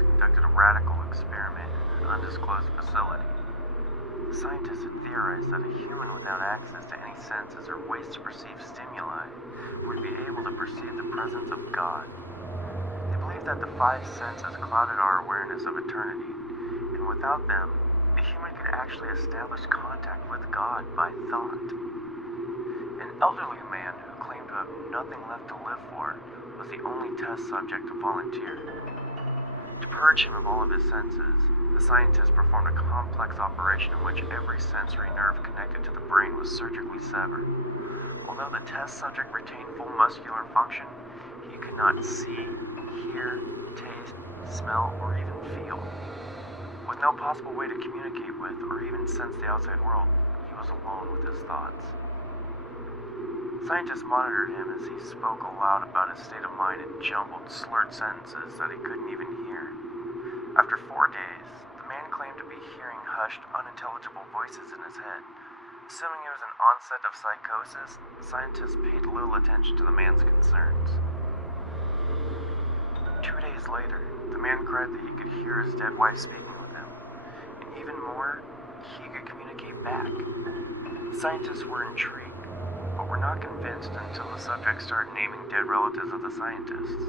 scientists conducted a radical experiment in an undisclosed facility. The scientists had theorized that a human without access to any senses or ways to perceive stimuli would be able to perceive the presence of God. They believed that the five senses clouded our awareness of eternity, and without them, a human could actually establish contact with God by thought. An elderly man who claimed to have nothing left to live for was the only test subject to volunteer. To purge him of all of his senses, the scientists performed a complex operation in which every sensory nerve connected to the brain was surgically severed. Although the test subject retained full muscular function, he could not see, hear, taste, smell, or even feel. With no possible way to communicate with or even sense the outside world, he was alone with his thoughts. Scientists monitored him as he spoke aloud about his state of mind in jumbled, slurred sentences that he couldn't even hear. After 4 days, the man claimed to be hearing hushed, unintelligible voices in his head. Assuming it was an onset of psychosis, scientists paid little attention to the man's concerns. 2 days later, the man cried that he could hear his dead wife speaking with him, and even more, he could communicate back. The scientists were intrigued, but were not convinced until the subject started naming dead relatives of the scientists.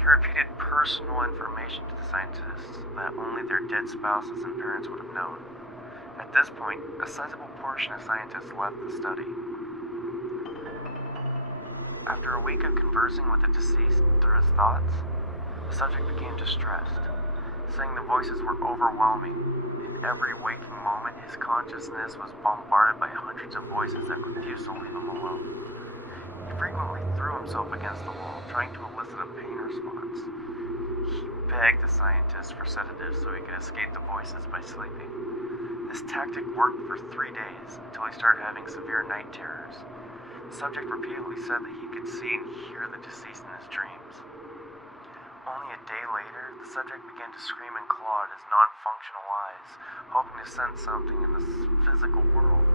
He repeated personal information to the scientists that only their dead spouses and parents would have known. At this point, a sizable portion of scientists left the study. After a week of conversing with the deceased through his thoughts, the subject became distressed, saying the voices were overwhelming. In every waking moment, his consciousness was bombarded by hundreds of voices that refused to leave him alone. He frequently threw himself against the wall, trying to elicit a pain response. He begged the scientists for sedatives so he could escape the voices by sleeping. This tactic worked for 3 days until he started having severe night terrors. The subject repeatedly said that he could see and hear the deceased in his dreams. Only a day later, the subject began to scream and claw at his non-functional eyes, hoping to sense something in the physical world.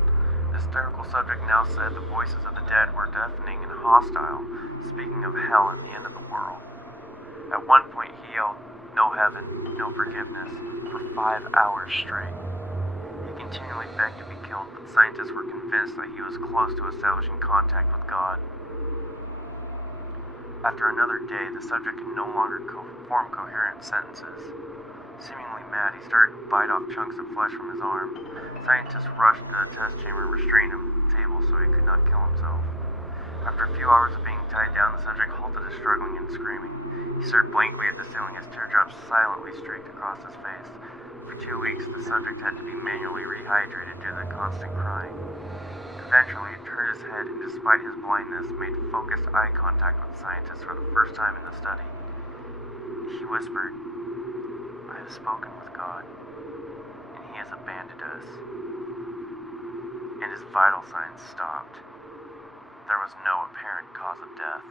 The hysterical subject now said the voices of the dead were deafening and hostile, speaking of hell and the end of the world. At one point, he yelled, "No heaven, no forgiveness," for 5 hours straight. He continually begged to be killed, but scientists were convinced that he was close to establishing contact with God. After another day, the subject could no longer form coherent sentences. Seemingly mad, he started to bite off chunks of flesh from his arm. Scientists rushed into the test chamber and restrained him to the table so he could not kill himself. After a few hours of being tied down, the subject halted his struggling and screaming. He stared blankly at the ceiling as teardrops silently streaked across his face. For 2 weeks, the subject had to be manually rehydrated due to the constant crying. Eventually, he turned his head and, despite his blindness, made focused eye contact with the scientists for the first time in the study. He whispered, "I have spoken with God, and He has abandoned us." And his vital signs stopped. There was no apparent cause of death.